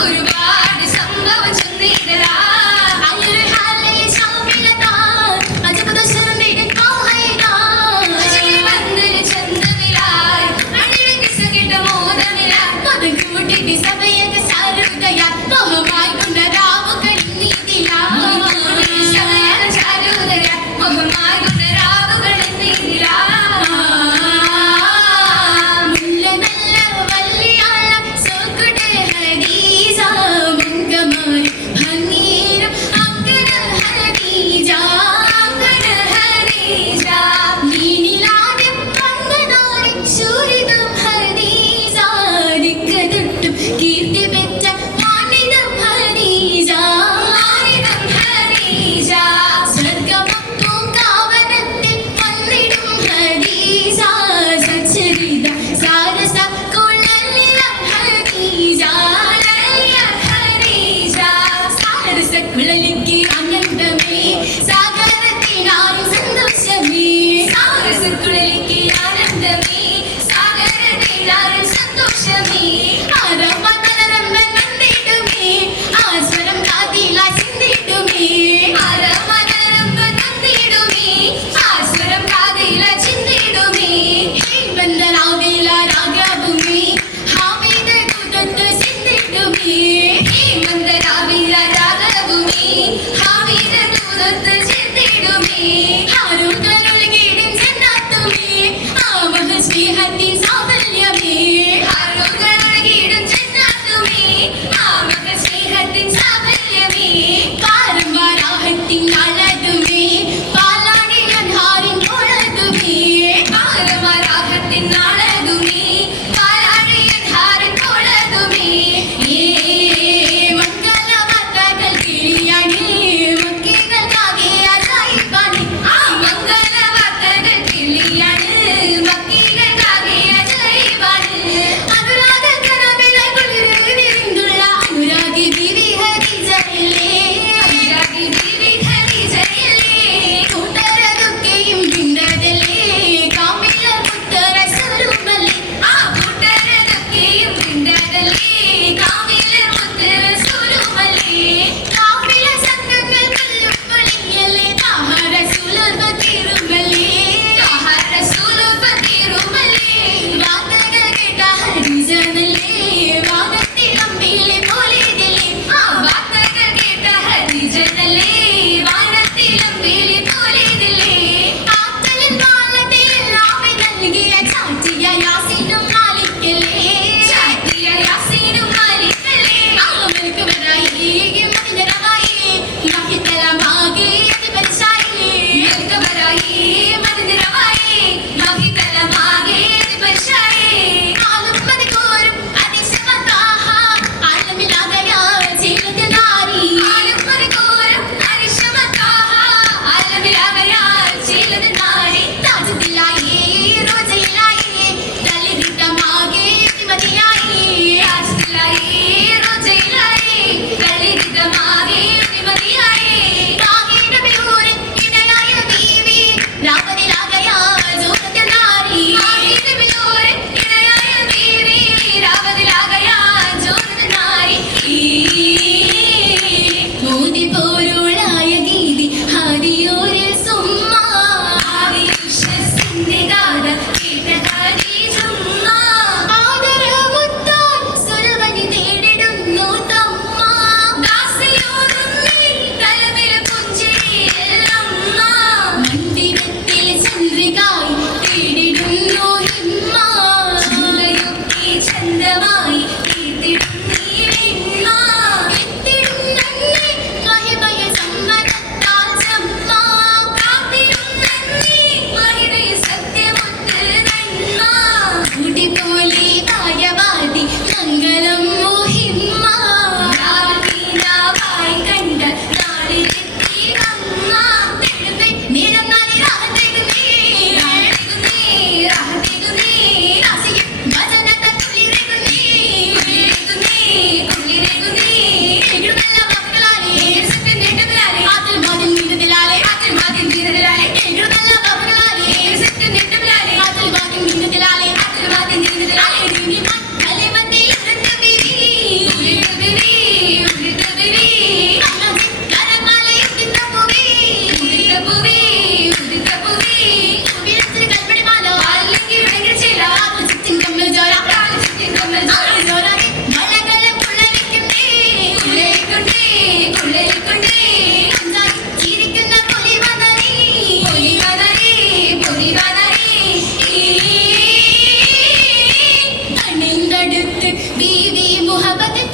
know you got I'm not बीवी महत्